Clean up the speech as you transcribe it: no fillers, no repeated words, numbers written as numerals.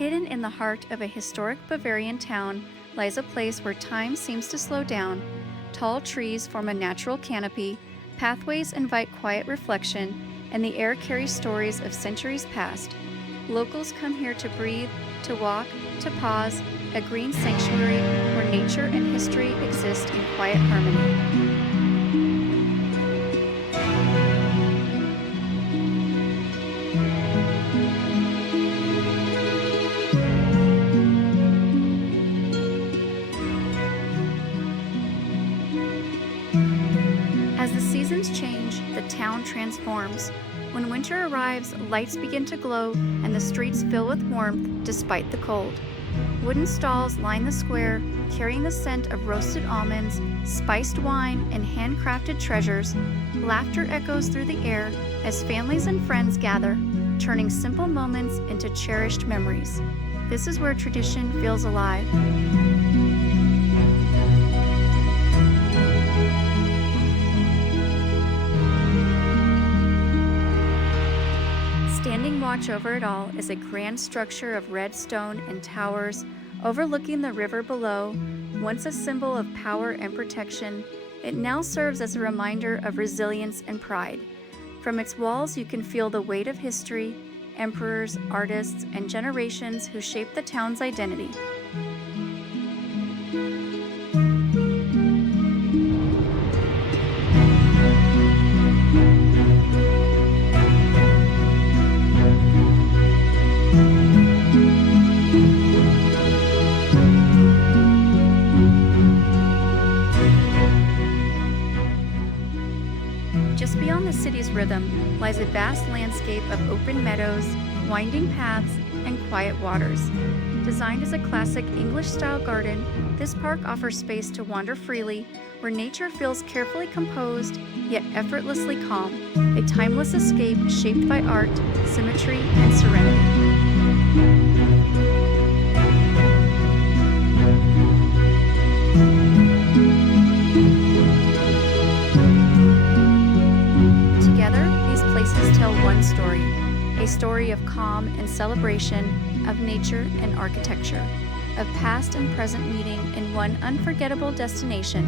Hidden in the heart of a historic Bavarian town lies a place where time seems to slow down. Tall trees form a natural canopy, pathways invite quiet reflection, and the air carries stories of centuries past. Locals come here to breathe, to walk, to pause, a green sanctuary where nature and history exist in quiet harmony. As the seasons change, the town transforms. When winter arrives, lights begin to glow and the streets fill with warmth despite the cold. Wooden stalls line the square, carrying the scent of roasted almonds, spiced wine, and handcrafted treasures. Laughter echoes through the air as families and friends gather, turning simple moments into cherished memories. This is where tradition feels alive. Standing watch over it all is a grand structure of red stone and towers overlooking the river below. Once a symbol of power and protection, it now serves as a reminder of resilience and pride. From its walls you can feel the weight of history, emperors, artists, and generations who shaped the town's identity. Just beyond the city's rhythm lies a vast landscape of open meadows, winding paths, and quiet waters. Designed as a classic English-style garden, this park offers space to wander freely, where nature feels carefully composed, yet effortlessly calm, a timeless escape shaped by art, symmetry, and serenity. Tell one story, a story of calm and celebration, of nature and architecture, of past and present meeting in one unforgettable destination.